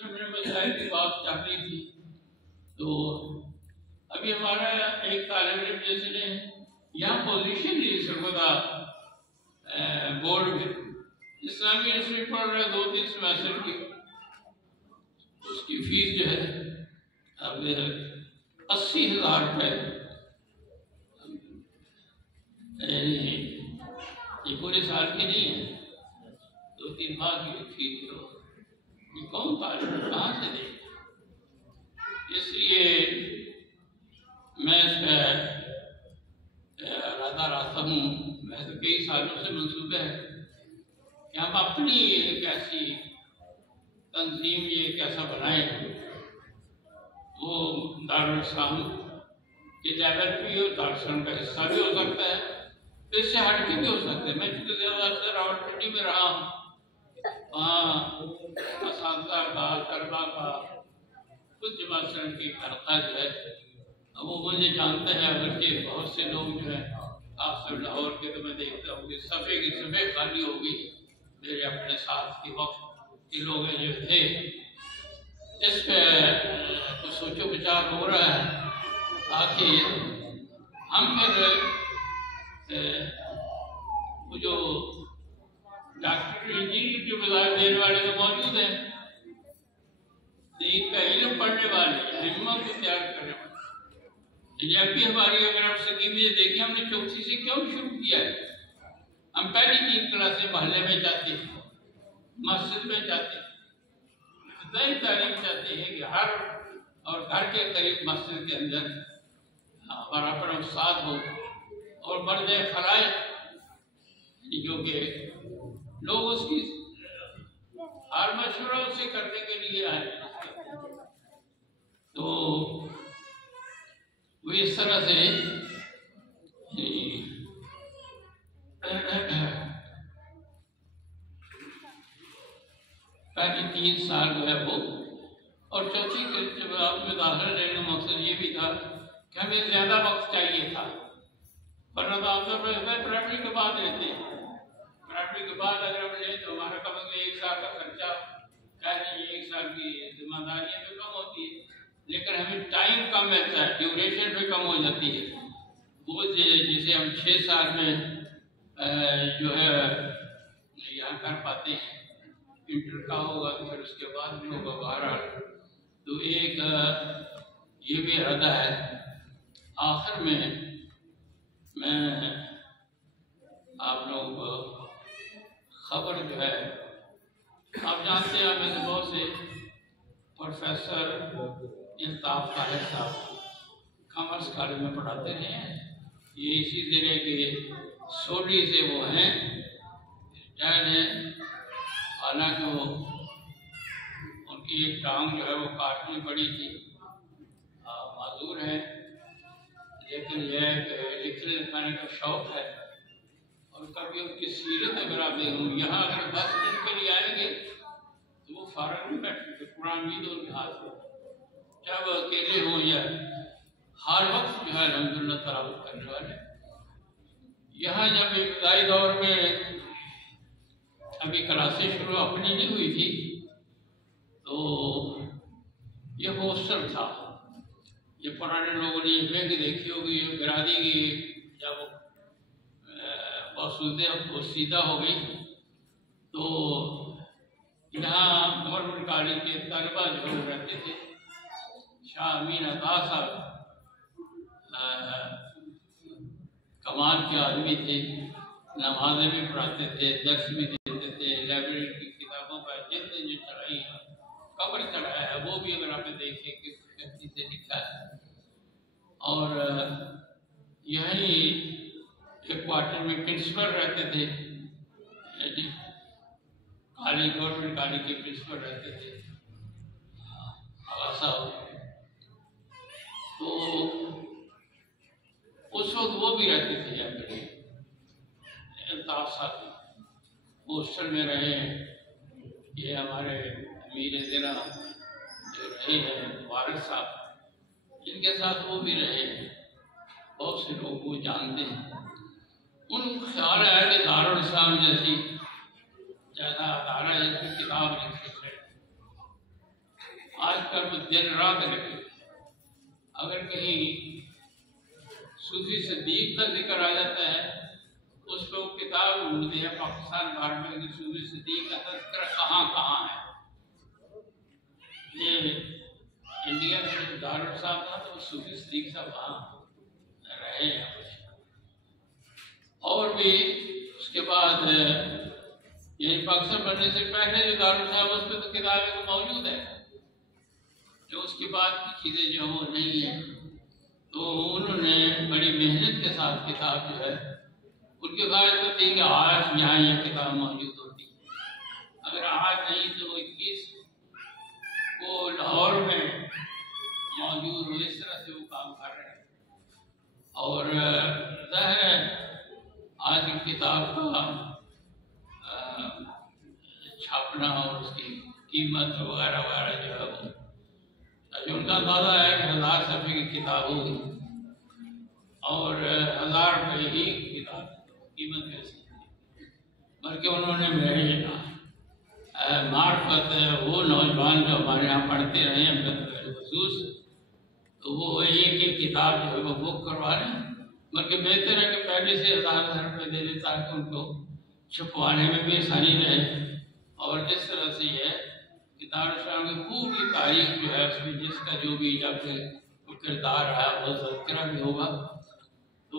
اس میں مسائل کی بات چل رہی تھی، تو ابھی ہمارا ایک طالب علم جیسے نے یہاں پوزیشن لی سرگودا بورڈ میں اسلامی یونیورسٹی پڑھ رہا ہے 2-3 سیمیسٹر کی، اس کی فیس جو ہے اب 80,000 روپے، یہ پورے سال کی نہیں ہے، 2-3 ماہ کی فیس جو یہ کون طالب کہاں سے دے؟ اس لیے میں اس پہ ارادہ رکھتا ہوں، ویسے کئی سالوں سے منصوبہ ہے کہ ہم اپنی ایک ایسی تنظیم یہ کیسا بنائیں وہ دارالاسلام کے لیول پہ اور دارالاسلام کا حصہ بھی ہو سکتا ہے، اس سے ہٹ کے بھی ہو سکتا ہے۔ میں چونکہ زیادہ اکثر راولپنڈی میں رہا ہوں، وہاں اساتذہ کا طلبا کا کچھ جماعت اسلامی کی حلقہ جو ہے وہ مجھے جانتا ہے، اگرچہ بہت سے لوگ جو ہے خاص لاہور کے تو میں دیکھتا ہوں کہ صفحے کی صفحے خالی ہو گئی میرے اپنے ساتھ کے وقت کے لوگ جو تھے۔ اس پہ کچھ سوچو بچار ہو رہا ہے تاکہ ہم پھر وہ جو ڈاکٹر انجینئر کے وظائف دینے والے تو موجود ہیں، دین کا علم پڑھنے والے ہمت کو تیار کرنے والے، جب بھی ہماری اگر آپ سکیمیں دیکھیں ہم نے چوکسی سے کیوں شروع کیا ہے؟ ہم پہلی 3 کلاسیں محلے میں جاتے ہیں، مسجد میں جاتے ہیں، ابتدائی تعلیم چاہتے ہیں کہ ہر اور گھر کے قریب مسجد کے اندر ہمارا اپنا استاد ہو، اور مرد خلائق جو کہ لوگ اس کی ہر مشورہ اسے کرنے کے لیے آئے، تو وہ اس طرح سے پہلے 3 سال جو ہے وہ، اور چوتھی جماعت میں داخلہ لینے کا مقصد یہ بھی تھا کہ ہمیں زیادہ وقت چاہیے تھا، ورنہ عام طور پر پرائمری کے بعد لیتے ہیں، پرائمری کے بعد اگر ہم لیں تو ہمارا کم از کم 1 سال کا خرچہ چاہیے، 1 سال کی ذمہ داریاں بھی کم ہوتی ہے، لیکن ہمیں ٹائم کم ملتا ہے، ڈیوریشن بھی کم ہو جاتی ہے، وہ جسے ہم 6 سال میں جو ہے یہاں کر پاتے ہیں، انٹر کا ہوگا تو پھر اس کے بعد بھی ہوگا بہرحال، تو ایک یہ بھی ارادہ ہے۔ آخر میں آپ لوگوں کو خبر جو ہے، آپ جانتے ہیں ہمیں سے بہت سے پروفیسر الطاف طاہر صاحب کامرس کالج میں پڑھاتے رہے ہیں، یہ اسی ضلع کے سوڈی سے وہ ہیں، ریٹائر ہیں، حالانکہ وہ ان کی ایک ٹانگ جو ہے وہ کاٹنی پڑی تھی، معذور ہیں، لیکن یہ ہے کہ لکھنے لکھانے کا شوق ہے، اور کبھی ان کی سیرت اگر آپ دیکھیں یہاں اگر 10 منٹ کے لیے آئیں گے تو وہ فارغ نہیں بیٹھتے، قرآن بھی تو ان کے ہاتھ میں، چاہے وہ اکیلے ہوں یا ہر وقت جو ہے الحمدللہ تلاوت کرنے والے۔ یہاں جب ابتدائی دور میں ابھی کلاسیں شروع اپنی نہیں ہوئی تھی تو یہ ہاسٹل تھا، یہ پرانے لوگوں نے یہ مہنگی دیکھی ہوگی، یہ برادری کی جب سیدھا ہو گئی تو یہاں گورنمنٹ کالج کے طلبا جو لوگ رہتے تھے، شاہ امین عطا صاحب کمال کے آدمی تھے، نمازیں بھی پڑھاتے تھے، درس بھی دیتے تھے، لائبریری کی کتابوں کا جلد جو چڑھائی ہے، کور چڑھایا ہے، وہ بھی اگر آپ دیکھیں کہ کسی سے لکھا ہے، اور یہیں ایک کوارٹر میں پرنسپل رہتے تھے، کالج گورنمنٹ کالج کے پرنسپل رہتے تھے صاحب، تو اس وقت وہ بھی رہتے تھے یہاں پر، الطاف صاحب ہاسٹل میں رہے ہیں، یہ ہمارے امیر ضلع جو رہے ہیں وارث صاحب، ان کے ساتھ وہ بھی رہے ہیں، بہت سے لوگ وہ جانتے ہیں، ان کو خیال ہے کہ دارالاسلام جیسی جیسا ادارہ جیسی کتاب لکھی ہے آج کل وہ دن رات لگے. اگر کہیں صوفی صدیق کا ذکر آ جاتا ہے اس پہ وہ کتاب ڈھونڈتے ہیں پاکستان بھر میں کہ صوفی صدیق کا تذکرہ کہاں کہاں ہے. یہ انڈیا میں جو دارالصاحب تھا تو صوفی صدیق صاحب وہاں رہے ہیں کچھ. اور بھی اس کے بعد یعنی پاکستان بننے سے پہلے جو دارالصاحب اس پہ تو کتابیں موجود ہے، جو اس کے بعد کی چیزیں جو وہ نہیں ہیں. تو انہوں نے بڑی محنت کے ساتھ کتاب جو ہے ان کی خواہش ہوتی کہ آج یہاں یہ کتاب موجود ہوتی. اگر آج نہیں تو 21 کو لاہور میں موجود ہو. اس طرح سے وہ کام کر رہے ہیں. اور ظاہر ہے آج کی کتاب کا چھاپنا اور اس کی قیمت وغیرہ وغیرہ جو ہے وہ ان کا اندازہ ہے کہ 1000 صفحے کی کتاب ہوگی اور 1000 روپے ہی کتاب قیمت ویسی ہے. بلکہ انہوں نے میرے معرفت وہ نوجوان جو ہمارے یہاں پڑھتے رہے ہیں خصوص، تو وہ ایک ایک کتاب جو ہے وہ بک کروا رہے ہیں. بلکہ بہتر ہے کہ پہلے سے 1000 روپے دے دیں تاکہ ان کو چھپوانے میں بھی آسانی رہے. اور جس طرح سے یہ دارالاسلام کی پوری تاریخ جو ہے اس میں جس کا جو بھی جب کردار رہا وہ تذکرہ بھی ہوگا. تو